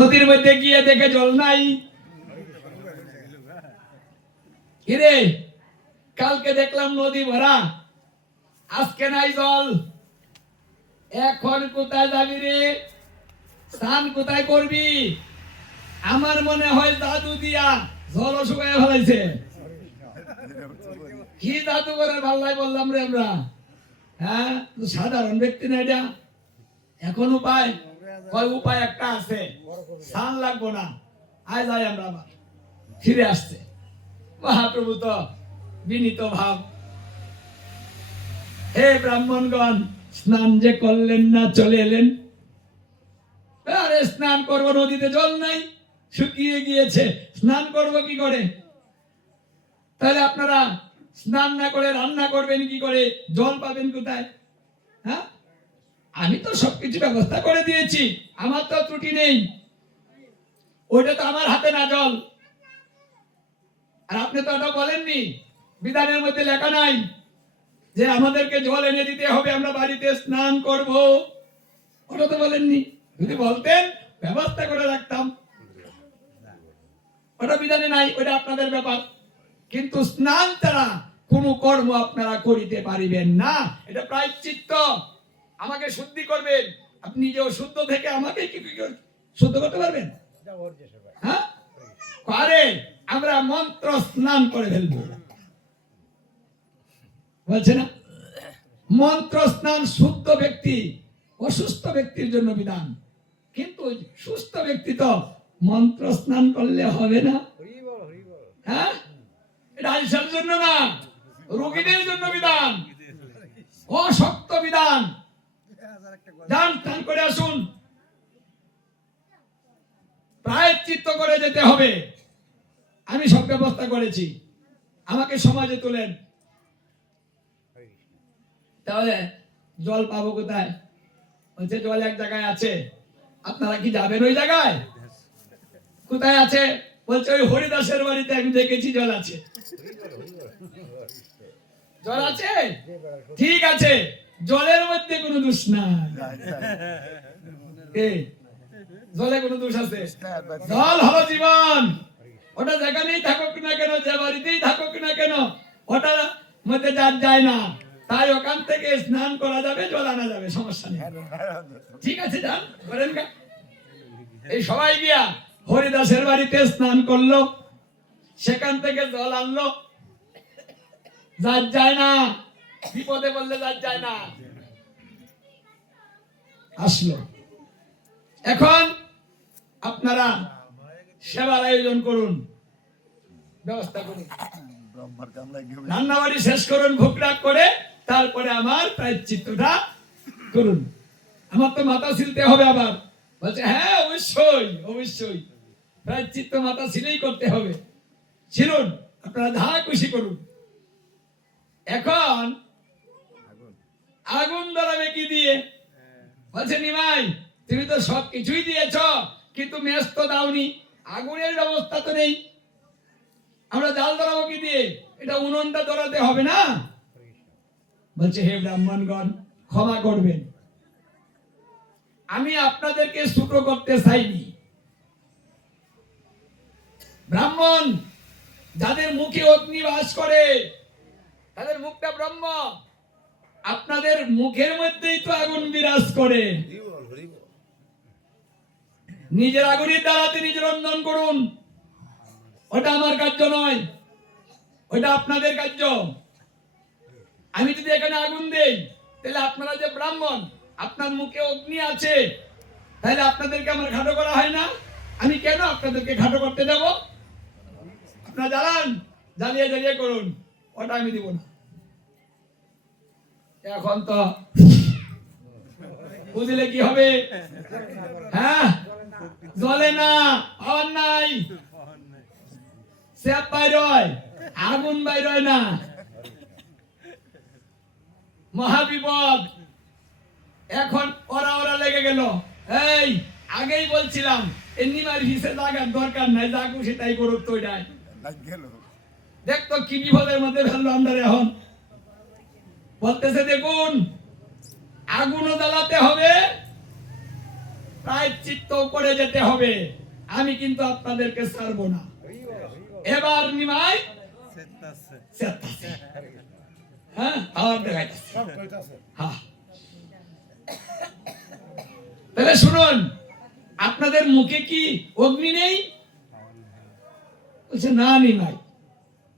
নদীর মধ্যে গিয়ে দেখে জল নাই। কিরে, কালকে দেখলাম নদী ভরা, আজকে নাই জল। এখন কোথায় যাবি রে? স্নান কোথায় করবি? আমার মনে হয় জাদু দিয়া জল শুকায় ফেলাইছে। কি জাদু করে ভাল্লাই বললাম রে আমরা। হ্যাঁ, সাধারণ ব্যক্তি না এটা। এখন উপায় উপায় একটা আছে, স্নান লাগবো না, আয় যাই আমরা আবার। ফিরে আসছে মহাপ্রভু তো বিনীত ভাব, হে ব্রাহ্মণগণ, স্নান যে করলেন না, চলে এলেন। আরে স্নান করবো, নদীতে জল নাই, শুকিয়ে গিয়েছে, স্নান করব কি করে? তাহলে আপনারা স্নান না করে রান্না করবেন কি করে? জল পাবেন কোথায়? হ্যাঁ, আমি তো সবকিছু ব্যবস্থা করে দিয়েছি, আমার তো ত্রুটি নেই। ওইটা তো আমার হাতে না জল। আর আপনি তো ওটা বলেননি, বিধানের মধ্যে লেখা নাই যে আমাদেরকে জল এনে দিতে হবে, আমরা বাড়িতে স্নান করব। ওটা তো বলেননি। যদি বলতেন ব্যবস্থা করে রাখতাম। ওটা বিধানে নাই, ওটা আপনাদের ব্যাপার। কিন্তু স্নান ছাড়া কোন কর্ম আপনারা করিতে পারিবেন না। এটা প্রায়শ্চিত্ত। আমাকে শুদ্ধি করবেন, আপনি নিজেও শুদ্ধ থেকে আমাকে কি শুদ্ধ করতে পারবেন? হ্যাঁ, পারে। আমরা মন্ত্র স্নান করে ফেলবো, বলছে না? মন্ত্র স্নান শুদ্ধ ব্যক্তি, অসুস্থ ব্যক্তির জন্য বিধান। কিন্তু সুস্থ ব্যক্তি তো মন্ত্র স্নান করলে হবে না। হ্যাঁ, এটা আইসার জন্য না, রোগীদের জন্য বিধান, অশক্ত বিধান। যান, স্নান করে আসুন, প্রায়শ্চিত্ত করে যেতে হবে। আমি সব ব্যবস্থা করেছি, আমাকে সমাজে তোলেন। তাহলে জল পাবো কোথায়? বলছে জল এক জায়গায় আছে, আপনারা কি যাবেন ওই জায়গায়? কোথায় আছে? বলছে ওই হরিদাসের বাড়িতে আমি দেখেছি জল আছে। জল আছে, ঠিক আছে, জলের মধ্যে কোনো দোষ নাই। জলে কোনো দোষ আছে? জল হলো জীবন। ওটা যেখানেই থাকুক না কেন, যে বাড়িতেই থাকুক না কেন, ওটার মধ্যে যার যায় না, তাই ওখান থেকে স্নান করা যাবে, জল আনা যাবে, সমস্যা নেই। ঠিক আছে, যান করেন। এই সবাই গিয়া হরিদাসের বাড়িতে স্নান করলো, সেখান থেকে জল আনলো। যার যায় না, বিপদে বললে যার যায় না, আসলো। এখন আপনারা সেবার আয়োজন করুন, ব্যবস্থা করুন, রান্নাবাড়ি শেষ করুন, ভোগরাগ করে তারপরে আমার প্রায়শ্চিত্তটা করুন। আমার তো মাথা ছিলতে হবে আবার। বলছে হ্যাঁ, অবশ্যই অবশ্যই, প্রায়শ্চিত্ত মাথা ছিলেই করতে হবে। ছিলুন, আপনারা যা খুশি করুন। এখন আগুন ধরাবে কি দিয়ে? বলছে নিমাই, তুমি তো সব কিছুই দিয়েছ, কিন্তু মেস তো দাওনি, আগুনের ব্যবস্থা তো নেই। আমরা জাল ধরাবো কি দিয়ে? এটা উনুনটা ধরাতে হবে না? বলছে হে ব্রাহ্মণগণ, ক্ষমা করবেন, আমি আপনাদেরকে ছোট করতে চাইনি। ব্রাহ্মণ যাদের মুখে অগ্নি বাস করে, তাদের মুখটা ব্রহ্ম। আপনাদের মুখের মধ্যেই তো আগুন বিরাজ করে। নিজের আগুনের দ্বারাতে নিজের রন্ধন করুন, ওটা আমার কার্য নয়, ওটা আপনাদের কার্য। আমি যদি এখানে আগুন দেই, তাহলে আপনারা যে ব্রাহ্মণ, আপনার মুখে অগ্নি আছে, তাহলে আপনাদেরকে আমার ঘাটো করা হয় না? আমি কেন আপনাদেরকে ঘাটো করতে যাব? আপনারা জ্বালান, জ্বালিয়ে জ্বালিয়ে করুন, ওটা আমি দিব না। এখন তো বুঝলে কি হবে? হ্যাঁ, জ্বলে না, পাওয়ার নাই, স্যাপ বাইর হয়, আগুন বাইর হয় না, মহাবিপদ। এখন ওরা ওরা লেগে গেল। এই আগেই বলছিলাম, এমনি মার হিসেবে লাগার দরকার নাই, যা খুশি তাই করুক। তো দেখ তো কি বিপদের মধ্যে ফেললো আমরা। এখন বলতেছে দেখুন, আগুনও জ্বালাতে হবে, প্রায়শ্চিত্ত করে যেতে হবে। আমি কিন্তু আপনাদেরকে ছাড়বো না। এবার নিমাই হ্যাঁ আর দেখাইতেছে। হ্যাঁ তাহলে শুনুন, আপনাদের মুখে কি অগ্নি নেই? বলছে না নিমাই,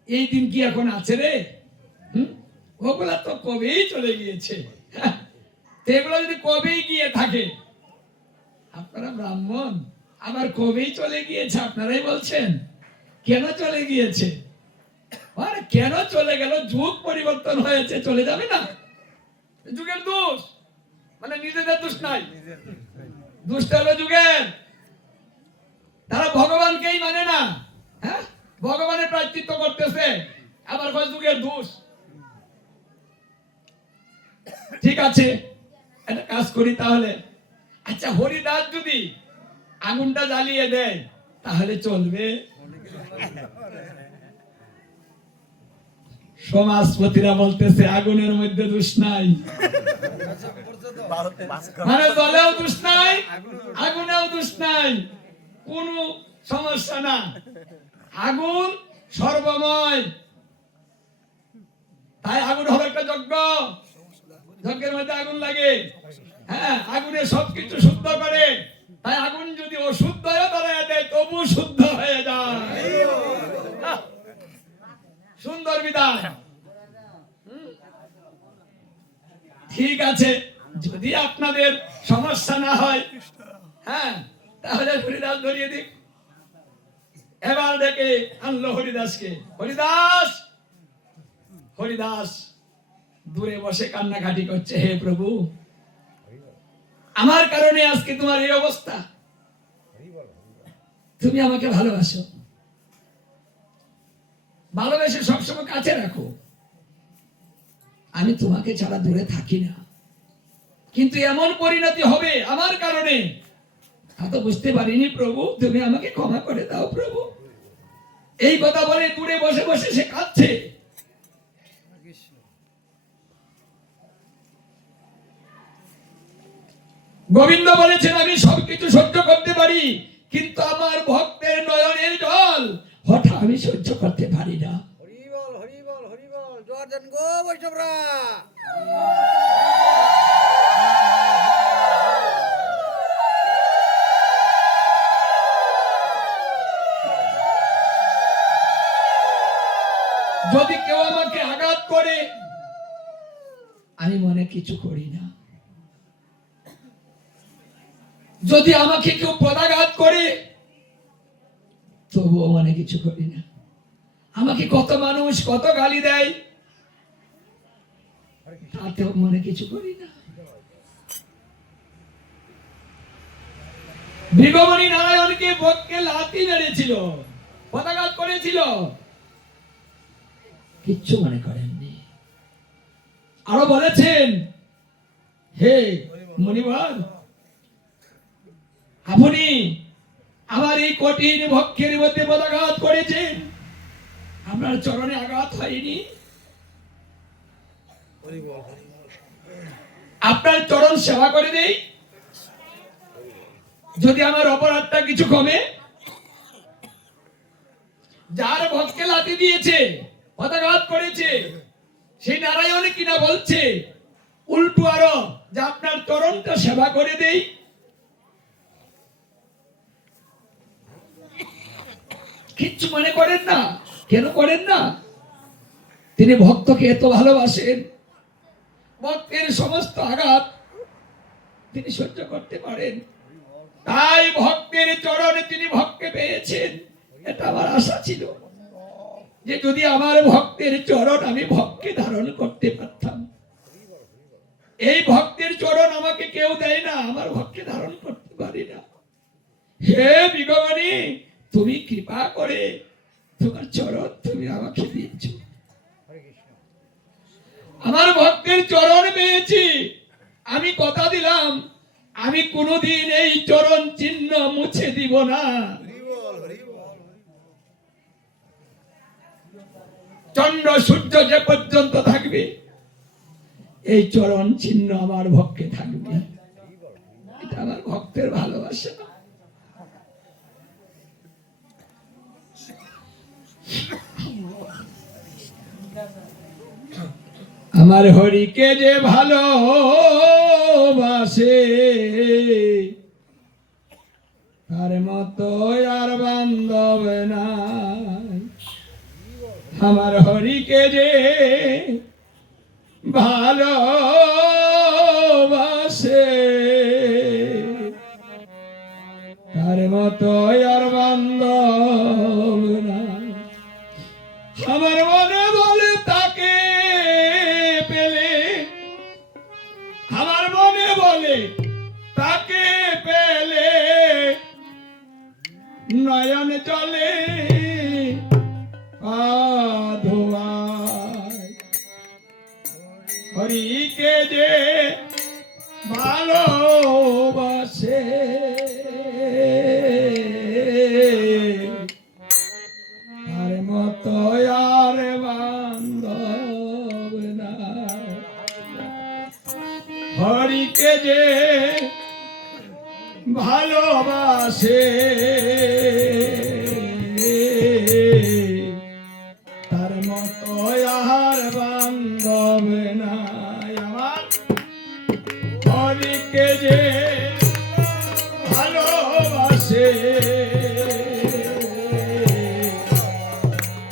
এই দিন কি এখন আছে রে? ওগুলা তো কবেই চলে গিয়েছে। এগুলো যদি কবেই গিয়ে থাকে, আপনারা ব্রাহ্মণ আবার কবেই চলে গিয়েছে আপনারাই বলছেন। কেন চলে গিয়েছে? আরে কেন চলে গেল? যুগ পরিবর্তন হয়েছে, চলে যাবে না? যুগের দোষ মানে নিজেদের দোষ নাই, দোষটা হলো যুগের। তারা ভগবানকেই মানে না। হ্যাঁ, ভগবানের প্রায়শ্চিত্ত করতেছে, আবার যুগের দোষ। ঠিক আছে, একটা কাজ করি তাহলে। আচ্ছা, হরিদাস যদি আগুনটা জ্বালিয়ে দেয় তাহলে চলবে? সমাজপতিরা বলতেছে আগুনের মধ্যে দোষ নাই, মানে জলেও দোষ নাই, আগুনেও দোষ নাই, কোনো সমস্যা না। আগুন সর্বময়, তাই আগুন হলো একটা যজ্ঞ, যজ্ঞের মধ্যে আগুন লাগে। হ্যাঁ, আগুনে সবকিছু শুদ্ধ করে, তাই আগুন যদি অশুদ্ধ হয়ে দাঁড়ায় দেয় তবু শুদ্ধ হয়ে যায়। সুন্দর বিধান। ঠিক আছে, যদি আপনাদের সমস্যা না হয়, হ্যাঁ, তাহলে হরিদাস ধরিয়ে দিক। এবার ডেকে আনলো হরিদাসকে। হরিদাস, হরিদাস দূরে বসে কান্নাকাটি করছে, হে প্রভু, আমার কারণে আজকে তোমার এই অবস্থা। তুমি আমাকে ভালোবাসো, ভালোবেসে সবসময় কাছে রাখো, আমি তোমাকে ছাড়া দূরে থাকি না, কিন্তু এমন পরিণতি হবে আমার কারণে, তা তো বুঝতে পারিনি প্রভু, তুমি আমাকে ক্ষমা করে দাও প্রভু। এই কথা বলে দূরে বসে বসে সে কাঁদছে। গোবিন্দ বলেছেন আমি সবকিছু সহ্য করতে পারি, কিন্তু আমার ভক্তের নয়নের জল হঠাৎ আমি সহ্য করতে পারি না। হরি বল, হরি বল, হরি বল, জর্দান গো বৈষ্ণবরা। যদি কেউ আমাকে আঘাত করে আমি মনে কিছু করি না, যদি আমাকে কেউ পদাঘাত করে তবুও মনে কিছু করি না। আমাকে কত মানুষ কত গালি দেয়, তাতেও মনে কিছু করি না। ভৃগমণি নারায়ণকে বক্ষে লাথি মেরেছিল, পদাঘাত করেছিল, কিচ্ছু মনে করেননি। আরো বলেছেন, হে মুনিবর, আপনি আমার এই কঠিন ভক্ষের মধ্যে পদাঘাত করেছেন, আপনার চরণে আঘাত হয়নি, আপনার চরণ সেবা করে দেই, যদি আমার অপরাধটা কিছু কমে। যার ভক্তকে লাথি দিয়েছে, পদাঘাত করেছে, সেই নারায়ণ কিনা বলছে উল্টো আরো যে আপনার চরণটা সেবা করে দেই। কিচ্ছু মনে করেন না। কেন করেন না? তিনি ভক্তকে এত ভালোবাসেন, ভক্তের সমস্ত আঘাত তিনি সহ্য করতে পারেন, তাই ভক্তের চরণে তিনি ভক্তকে পেয়েছেন। এটা আমার আশা ছিল যে যদি আমার ভক্তের চরণ আমি ভক্তকে ধারণ করতে পারতাম। এই ভক্তের চরণ আমাকে কেউ দেয় না, আমার ভক্তকে ধারণ করতে পারি না। হে ভৃগমণি, তুমি কৃপা করে তোমার চরণ তুমি আমাকে দিচ্ছ, আমার ভক্তের চরণ পেয়েছি। আমি কথা দিলাম আমি কোনোদিন এই চরণ চিহ্ন মুছে দিব না। চন্দ্র সূর্য যে পর্যন্ত থাকবে এই চরণ চিহ্ন আমার ভক্তে থাকবে। এটা আমার ভক্তের ভালোবাসা। আমার হরিকে যে ভালোবাসে তার মতো আর বান্ধব নাই। আমার হরিকে যে ভালোবাসে তার মতো আর বান্ধব নাই। আমার মনে বলে তাকে পেলে, আমার মনে বলে তাকে পেলে নয়ন জলে আধোয়ায়। হরিকে যে ভালোবাসে তার মতো আর বান্ধব নাই। হরিকে যে ভালোবাসে তার মতো আর বান্ধব নাই। আমার হরিকে যে ভালোবাসে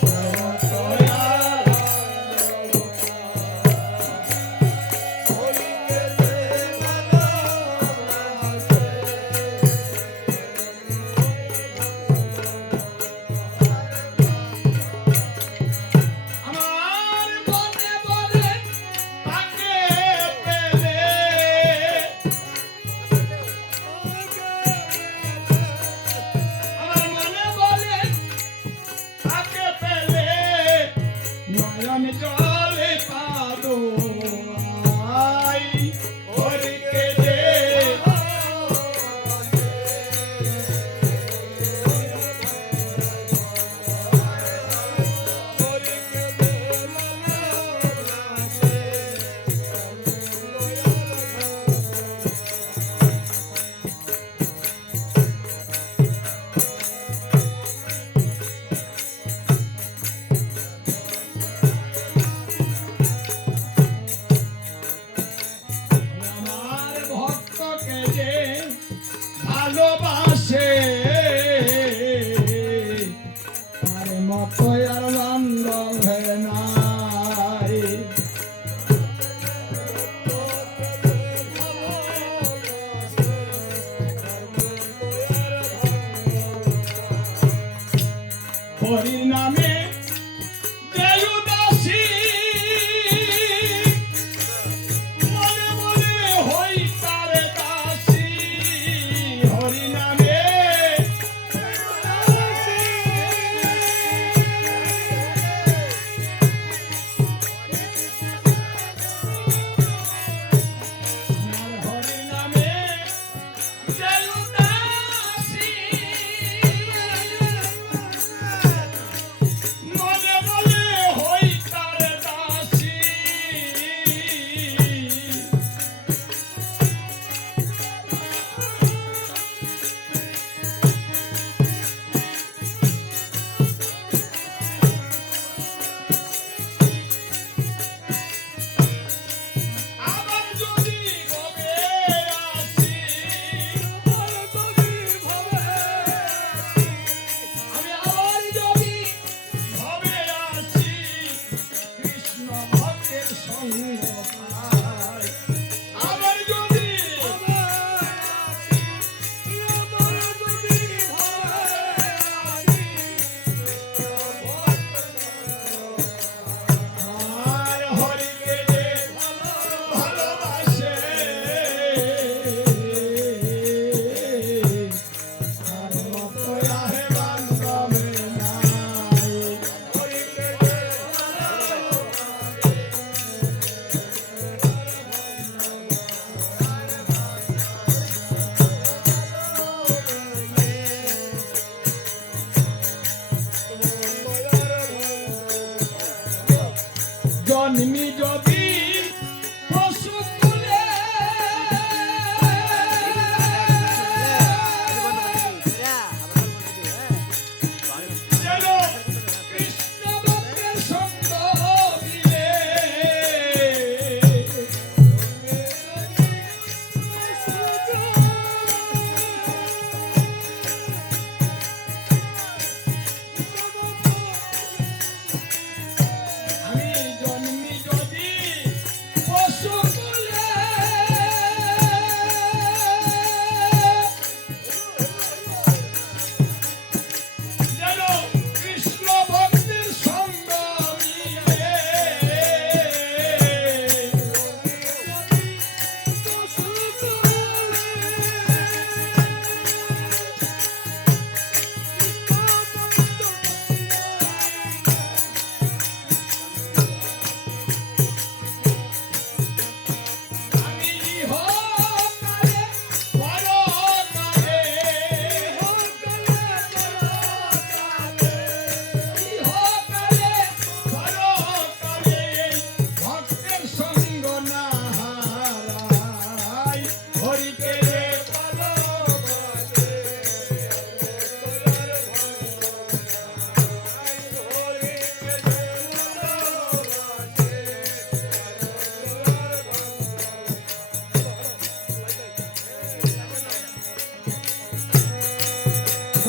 তার মতো আর হরিকে যে ভালোবাসে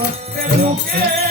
সত্যের মুখে